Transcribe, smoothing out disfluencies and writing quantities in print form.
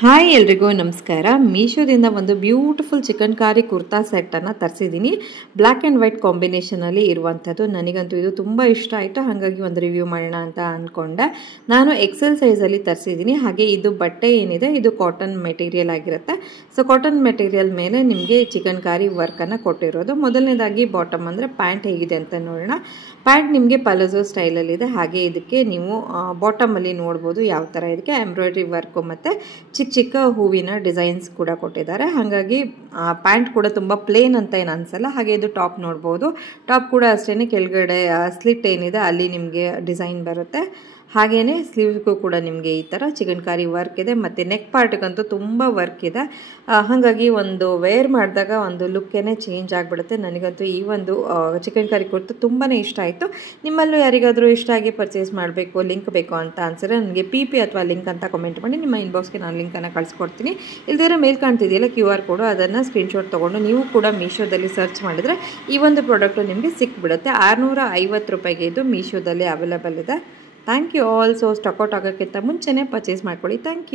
Hi ಎಲ್ರಿಗೂ ನಮಸ್ಕಾರ. ಮೀಶೋದಿಂದ ಒಂದು ಬ್ಯೂಟಿಫುಲ್ ಚಿಕನ್ ಕಾರಿ ಕುರ್ತಾ ಸೆಟ್ಟನ್ನು ತರಿಸಿದ್ದೀನಿ. ಬ್ಲ್ಯಾಕ್ ಆ್ಯಂಡ್ ವೈಟ್ ಕಾಂಬಿನೇಷನಲ್ಲಿ ಇರುವಂಥದ್ದು. ನನಗಂತೂ ಇದು ತುಂಬ ಇಷ್ಟ ಆಯಿತು, ಹಾಗಾಗಿ ಒಂದು ರಿವ್ಯೂ ಮಾಡೋಣ ಅಂತ ಅಂದ್ಕೊಂಡೆ. ನಾನು ಎಕ್ಸೆಲ್ ಸೈಜಲ್ಲಿ ತರಿಸಿದ್ದೀನಿ. ಹಾಗೆ ಇದು ಬಟ್ಟೆ ಏನಿದೆ ಇದು ಕಾಟನ್ ಮೆಟೀರಿಯಲ್ ಆಗಿರುತ್ತೆ. ಸೊ ಕಾಟನ್ ಮೆಟೀರಿಯಲ್ ಮೇಲೆ ನಿಮಗೆ ಚಿಕನ್ ಕಾರಿ ವರ್ಕನ್ನು ಕೊಟ್ಟಿರೋದು. ಮೊದಲನೇದಾಗಿ ಬಾಟಮ್ ಅಂದರೆ ಪ್ಯಾಂಟ್ ಹೇಗಿದೆ ಅಂತ ನೋಡೋಣ. ಪ್ಯಾಂಟ್ ನಿಮಗೆ ಪಲಜೋ ಸ್ಟೈಲಲ್ಲಿದೆ. ಹಾಗೆ ಇದಕ್ಕೆ ನೀವು ಬಾಟಮಲ್ಲಿ ನೋಡ್ಬೋದು ಯಾವ ಥರ ಇದಕ್ಕೆ ಎಂಬ್ರಾಯ್ಡ್ರಿ ವರ್ಕು ಮತ್ತು ಚಿಕ್ಕ ಹೂವಿನ ಡಿಸೈನ್ಸ್ ಕೂಡ ಕೊಟ್ಟಿದ್ದಾರೆ. ಹಾಗಾಗಿ ಪ್ಯಾಂಟ್ ಕೂಡ ತುಂಬ ಪ್ಲೇನ್ ಅಂತ ಏನು ಅನಿಸಲ್ಲ. ಹಾಗೆ ಇದು ಟಾಪ್ ನೋಡ್ಬೋದು. ಟಾಪ್ ಕೂಡ ಅಷ್ಟೇ ಕೆಳಗಡೆ ಸ್ಲಿಟ್ ಏನಿದೆ ಅಲ್ಲಿ ನಿಮಗೆ ಡಿಸೈನ್ ಬರುತ್ತೆ. ಹಾಗೆಯೇ ಸ್ಲೀವ್ಗೂ ಕೂಡ ನಿಮಗೆ ಈ ಥರ ಚಿಕನ್ ಕಾರಿ ವರ್ಕ್ ಇದೆ ಮತ್ತು ನೆಕ್ ಪಾರ್ಟ್ಗಂತೂ ತುಂಬ ವರ್ಕ್ ಇದೆ. ಹಾಗಾಗಿ ಒಂದು ವೇರ್ ಮಾಡಿದಾಗ ಒಂದು ಲುಕ್ಕೇ ಚೇಂಜ್ ಆಗಿಬಿಡುತ್ತೆ. ನನಗಂತೂ ಈ ಒಂದು ಚಿಕನ್ ಕಾರಿ ಕುರ್ತು ತುಂಬಾ ಇಷ್ಟ ಆಯಿತು. ನಿಮ್ಮಲ್ಲೂ ಯಾರಿಗಾದರೂ ಇಷ್ಟ ಆಗಿ ಪರ್ಚೇಸ್ ಮಾಡಬೇಕು, ಲಿಂಕ್ ಬೇಕು ಅಂತ ಅನ್ಸಿದ್ರೆ ನನಗೆ PP ಅಥವಾ ಲಿಂಕ್ ಅಂತ ಕಮೆಂಟ್ ಮಾಡಿ, ನಿಮ್ಮ ಇನ್ಬಾಕ್ಸ್ಗೆ ನಾನು ಲಿಂಕನ್ನು ಕಳಿಸ್ಕೊಡ್ತೀನಿ. ಇಲ್ದಿರೋ ಮೇಲ್ ಕಾಣ್ತಿದೆಯಲ್ಲ QR ಕೋಡು, ಅದನ್ನು ಸ್ಕ್ರೀನ್ಶಾಟ್ ತೊಗೊಂಡು ನೀವು ಕೂಡ ಮೀಶೋದಲ್ಲಿ ಸರ್ಚ್ ಮಾಡಿದರೆ ಈ ಒಂದು ಪ್ರಾಡಕ್ಟು ನಿಮಗೆ ಸಿಕ್ಬಿಡುತ್ತೆ. 650 ರೂಪಾಯಿಗೆ ಇದು ಮೀಶೋದಲ್ಲಿ ಅವೈಲೇಬಲ್ ಇದೆ. Thank you all. So stock out ಆಗೋಕ್ಕಿಂತ ಮುಂಚೆನೇ ಪರ್ಚೇಸ್ ಮಾಡ್ಕೊಳ್ಳಿ. Thank you.